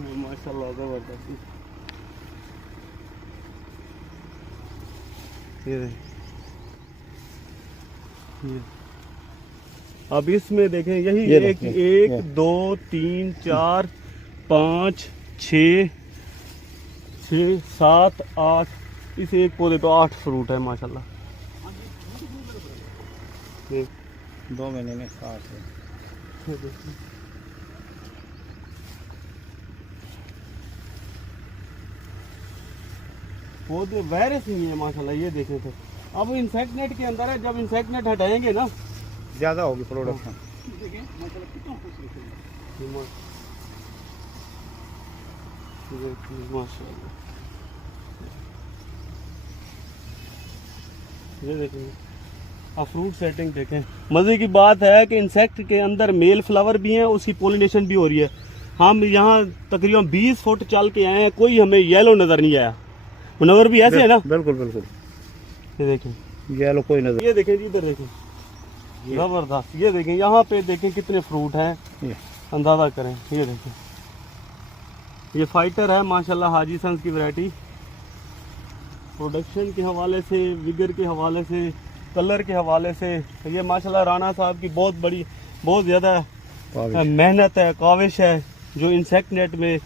माशाल्लाह जबरदस्त। ये अब इसमें देखें यही एक 2 3 4 5 6 7 8 इस एक पौधे पे 8 फ्रूट है माशाल्लाह। 2 महीने में 60 है। पौधे वायरस नहीं है माशाल्लाह। ये देखें तो अब इंसेक्ट नेट के अंदर है, जब इंसेक्ट नेट हटाएंगे ना ज़्यादा होगी प्रोडक्शन। माशाल्लाह ये देखें। अब फ्रूट सेटिंग देखें। मज़े की बात है कि इंसेक्ट के अंदर मेल फ्लावर भी हैं, उसकी पोलिनेशन भी हो रही है। हम यहाँ तकरीबन 20 फुट चल के आए हैं, कोई हमें येलो नज़र नहीं आया। मुनव्वर भी ऐसे है ना? बिल्कुल बिल्कुल। ये देखें येलो कोई नजर। ये देखें इधर देखें जबरदस्त। ये देखें यहाँ पे देखें कितने फ्रूट हैं, अंदाज़ा करें। ये देखें ये फाइटर है माशाल्लाह, हाजी सन्स की वैरायटी। प्रोडक्शन के हवाले से, विगर के हवाले से, कलर के हवाले से ये माशाल्लाह राना साहब की बहुत ज़्यादा मेहनत है, काविश है जो इंसेक्ट नेट में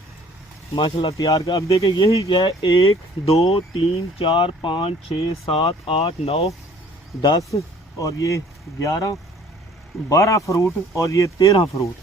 माशाल्लाह तैयार कर। अब देखें यही है 1 2 3 4 5 6 7 8 9 10 और ये 11 12 फ्रूट और ये 13 फ्रूट।